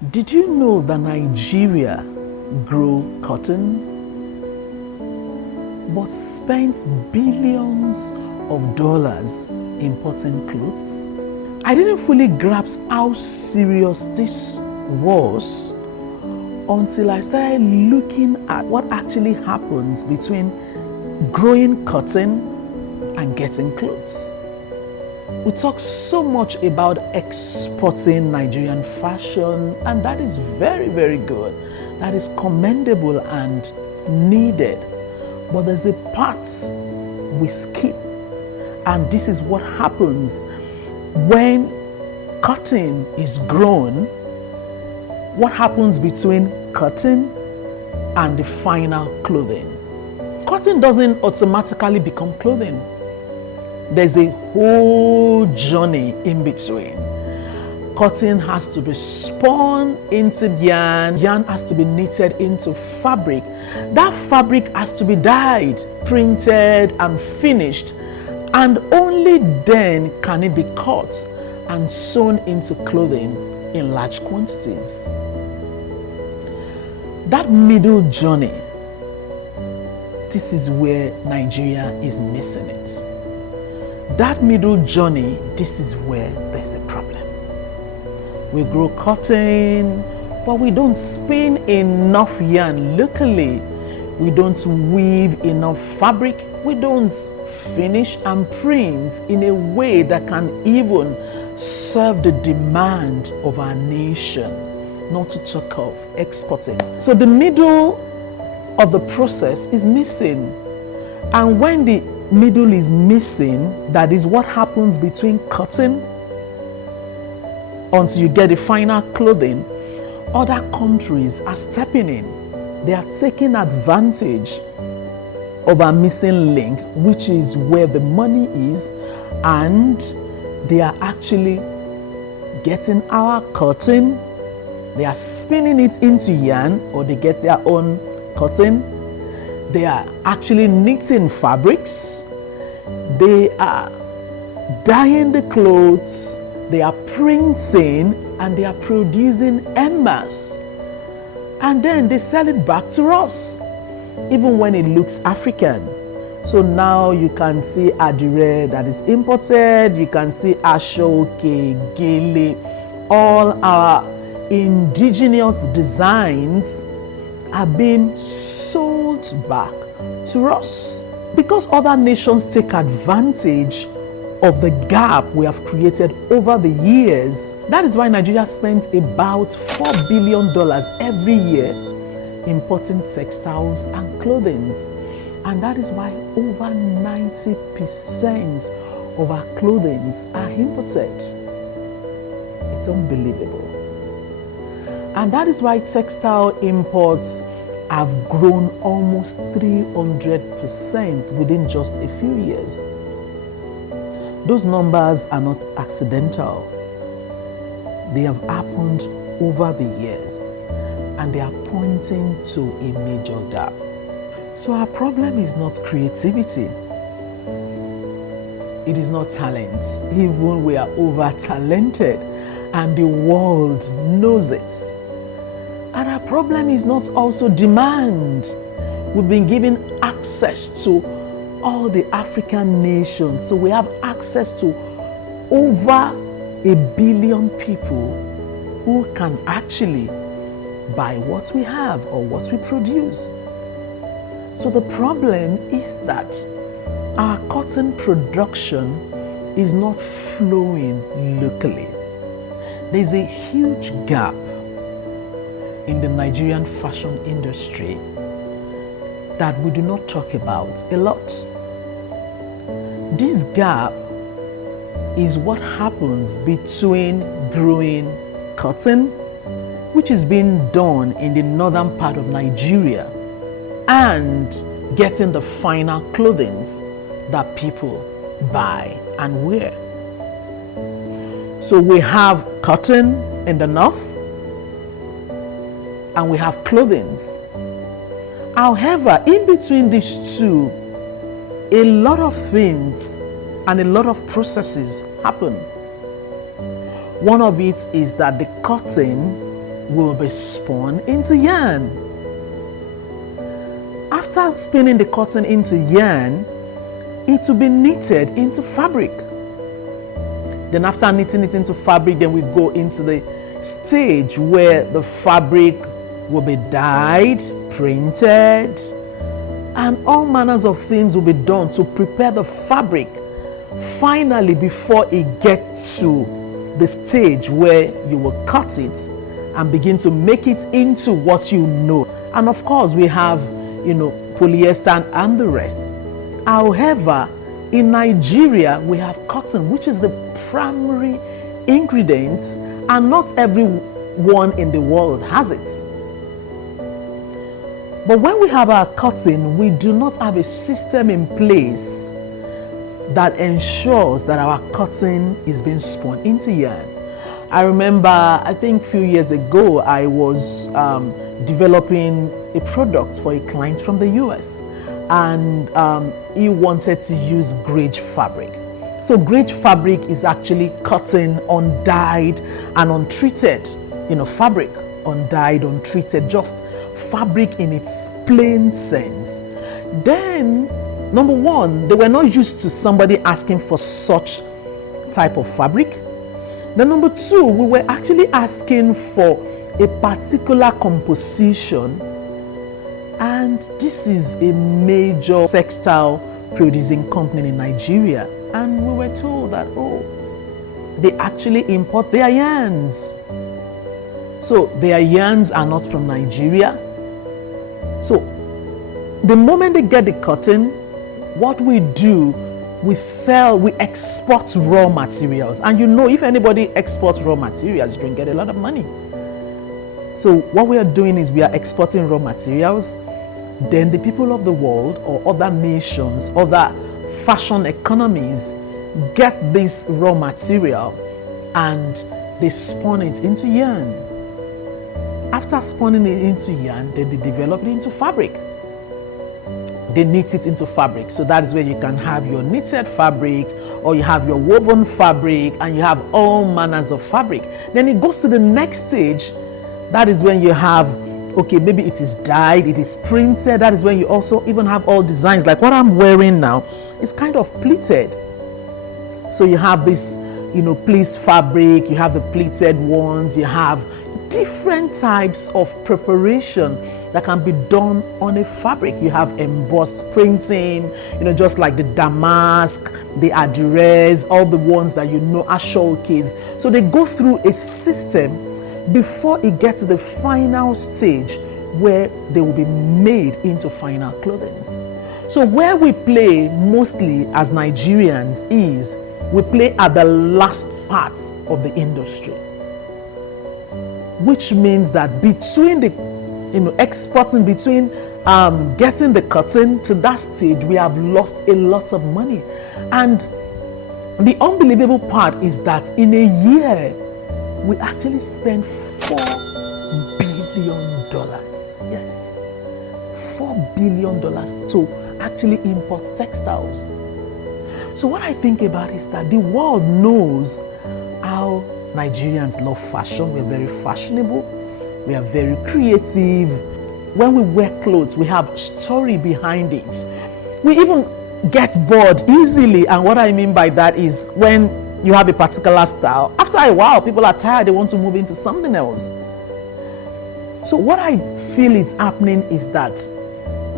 Did you know that Nigeria grew cotton but spent billions of dollars importing clothes? I didn't fully grasp how serious this was until I started looking at what actually happens between growing cotton and getting clothes. We talk so much about exporting Nigerian fashion, and that is very, very good. That is commendable and needed. But there's a part we skip, and this is what happens when cotton is grown. What happens between cotton and the final clothing? Cotton doesn't automatically become clothing. There's a whole journey in between. Cotton has to be spun into yarn. Yarn has to be knitted into fabric. That fabric has to be dyed, printed, and finished. And only then can it be cut and sewn into clothing in large quantities. That middle journey, this is where Nigeria is missing it. That middle journey, this is where there's a problem. We grow cotton, but we don't spin enough yarn locally. We don't weave enough fabric. We don't finish and print in a way that can even serve the demand of our nation, not to talk of exporting. So the middle of the process is missing. And when the middle is missing, that is what happens between cotton until you get the final clothing. Other countries are stepping in. They are taking advantage of our missing link, which is where the money is, and they are actually getting our cotton, they are spinning it into yarn, or they get their own cotton. They are actually knitting fabrics. They are dyeing the clothes. They are printing, and they are producing en masse. And then they sell it back to us, even when it looks African. So now you can see adire that is imported. You can see ashoke, gele, all our indigenous designs are being sold back to us because other nations take advantage of the gap we have created over the years. That is why Nigeria spends about $4 billion every year importing textiles and clothing. And that is why over 90% of our clothing are imported. It's unbelievable. And that is why textile imports have grown almost 300% within just a few years. Those numbers are not accidental. They have happened over the years, and they are pointing to a major gap. So our problem is not creativity. It is not talent. Even we are over-talented, and the world knows it. And our problem is not also demand. We've been given access to all the African nations. So we have access to over 1 billion people who can actually buy what we have or what we produce. So the problem is that our cotton production is not flowing locally. There's a huge gap in the Nigerian fashion industry that we do not talk about a lot. This gap is what happens between growing cotton, which is being done in the northern part of Nigeria, and getting the final clothing that people buy and wear. So we have cotton in the north, and we have clothing. However, in between these two, a lot of things and a lot of processes happen. One of it is that the cotton will be spun into yarn. After spinning the cotton into yarn, it will be knitted into fabric. Then after knitting it into fabric, then we go into the stage where the fabric will be dyed, printed, and all manners of things will be done to prepare the fabric. Finally, before it gets to the stage where you will cut it and begin to make it into what you know. And of course, we have, polyester and the rest. However, in Nigeria, we have cotton, which is the primary ingredient, and not everyone in the world has it. But when we have our cotton, we do not have a system in place that ensures that our cotton is being spun into yarn. I remember, I think a few years ago, I was developing a product for a client from the US, and he wanted to use Grange fabric. So Grange fabric is actually cotton undyed and untreated, fabric undyed, untreated, just fabric in its plain sense. Then, number one, they were not used to somebody asking for such type of fabric. Then number two, we were actually asking for a particular composition, and this is a major textile producing company in Nigeria, and we were told that, they actually import their yarns. So their yarns are not from Nigeria. So the moment they get the cotton, what we do, we export raw materials. And if anybody exports raw materials, you can get a lot of money. So what we are doing is we are exporting raw materials. Then the people of the world or other nations, other fashion economies get this raw material and they spun it into yarn. After spawning it into yarn, then they develop it into fabric. They knit it into fabric. So that is where you can have your knitted fabric, or you have your woven fabric, and you have all manners of fabric. Then it goes to the next stage. That is when you have, maybe it is dyed, it is printed. That is when you also even have all designs. Like what I'm wearing now, it's kind of pleated. So you have this, pleated fabric, you have the pleated ones, you have different types of preparation that can be done on a fabric. You have embossed printing, just like the damask, the address, all the ones that are showcased. So they go through a system before it gets to the final stage where they will be made into final clothing. So where we play mostly as Nigerians is we play at the last part of the industry, which means that between the exporting, between getting the cotton to that stage, we have lost a lot of money. And the unbelievable part is that in a year, we actually spend $4 billion. Yes, $4 billion to actually import textiles. So what I think about is that the world knows how Nigerians love fashion. We're very fashionable. We are very creative. When we wear clothes, we have story behind it. We even get bored easily. And what I mean by that is when you have a particular style, after a while, people are tired. They want to move into something else. So what I feel is happening is that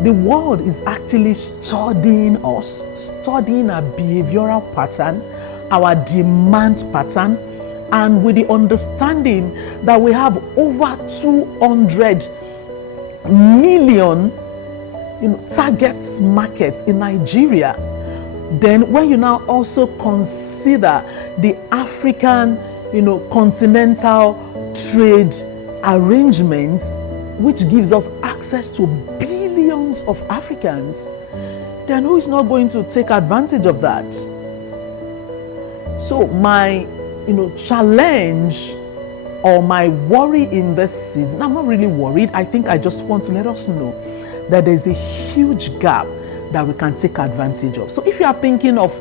the world is actually studying us, studying our behavioral pattern, our demand pattern, and with the understanding that we have over 200 million target markets in Nigeria. Then when you now also consider the African continental trade arrangements, which gives us access to billions of Africans, then who is not going to take advantage of that? So my challenge or my worry in this season, I'm not really worried. I think I just want to let us know that there's a huge gap that we can take advantage of. So if you are thinking of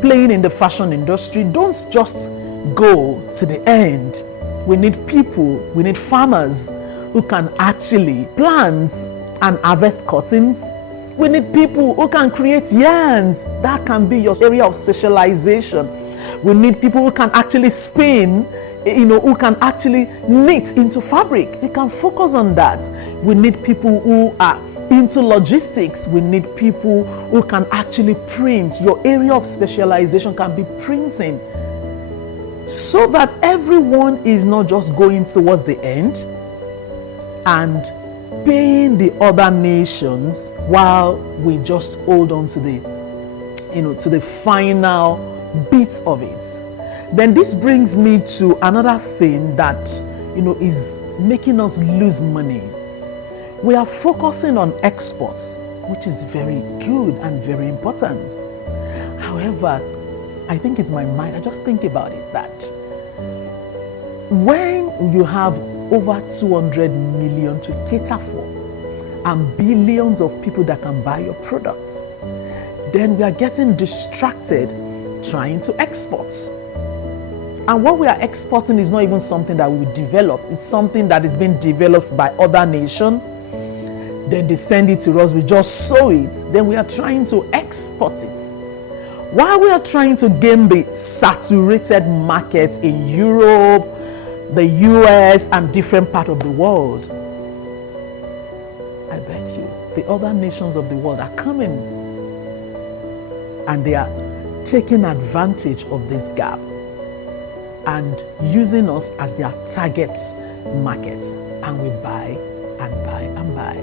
playing in the fashion industry, don't just go to the end. We need people, we need farmers who can actually plant and harvest cottons. We need people who can create yarns. That can be your area of specialization. We need people who can actually spin, who can actually knit into fabric. You can focus on that. We need people who are into logistics. We need people who can actually print. Your area of specialization can be printing, so that everyone is not just going towards the end and paying the other nations while we just hold on to the, to the final bit of it. Then this brings me to another thing that, is making us lose money. We are focusing on exports, which is very good and very important. However, I think it's my mind, I just think about it, that when you have over 200 million to cater for and billions of people that can buy your products, then we are getting distracted trying to export. And what we are exporting is not even something that we developed. It's something that is being developed by other nations. Then they send it to us, we just sow it. Then we are trying to export it. While we are trying to gain the saturated markets in Europe, the US, and different parts of the world, I bet you the other nations of the world are coming and they are taking advantage of this gap and using us as their target market, and we buy and buy and buy.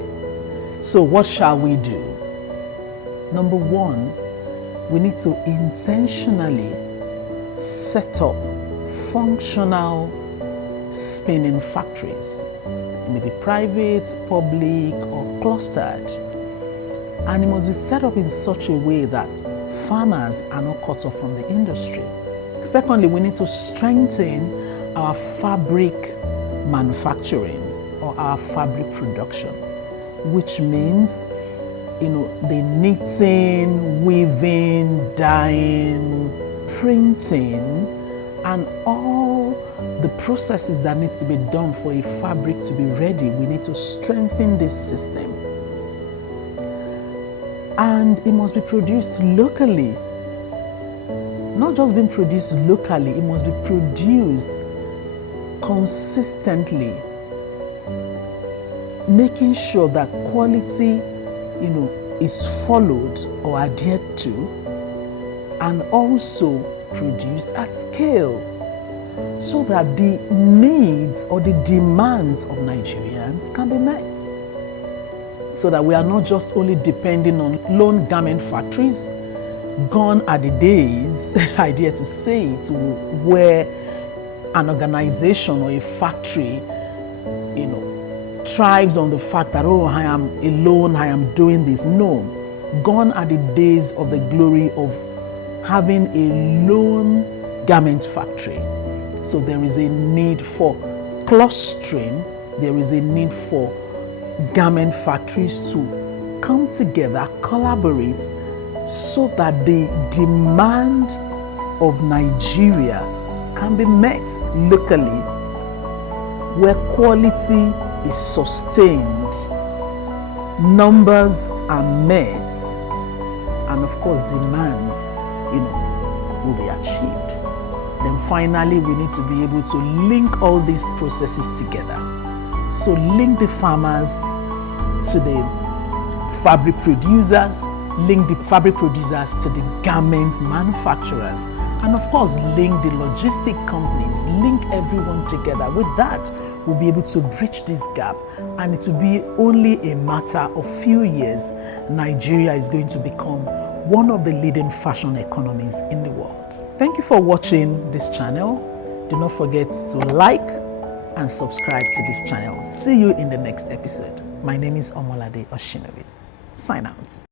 So what shall we do? Number one, we need to intentionally set up functional spinning factories. It may be private, public, or clustered. And it must be set up in such a way that farmers are not cut off from the industry. Secondly, we need to strengthen our fabric manufacturing or our fabric production, which means, the knitting, weaving, dyeing, printing, and all the processes that needs to be done for a fabric to be ready. We need to strengthen this system. And it must be produced locally. Not just being produced locally, it must be produced consistently, making sure that quality, is followed or adhered to, and also produced at scale, so that the needs or the demands of Nigerians can be met. So that we are not just only depending on lone garment factories. Gone are the days, I dare to say it, where an organization or a factory, thrives on the fact that, oh, I am alone, I am doing this. No. Gone are the days of the glory of having a lone garment factory. So there is a need for clustering, there is a need for garment factories to come together, collaborate, so that the demand of Nigeria can be met locally, where quality is sustained, numbers are met, and of course demands, will be achieved. Then finally, we need to be able to link all these processes together. So link the farmers to the fabric producers, link the fabric producers to the garment manufacturers, and of course link the logistic companies, link everyone together. With that, we'll be able to bridge this gap, and it will be only a matter of few years. Nigeria is going to become one of the leading fashion economies in the world. Thank you for watching this channel. Do not forget to like and subscribe to this channel. See you in the next episode. My name is Omolade Oshinobi. Sign out.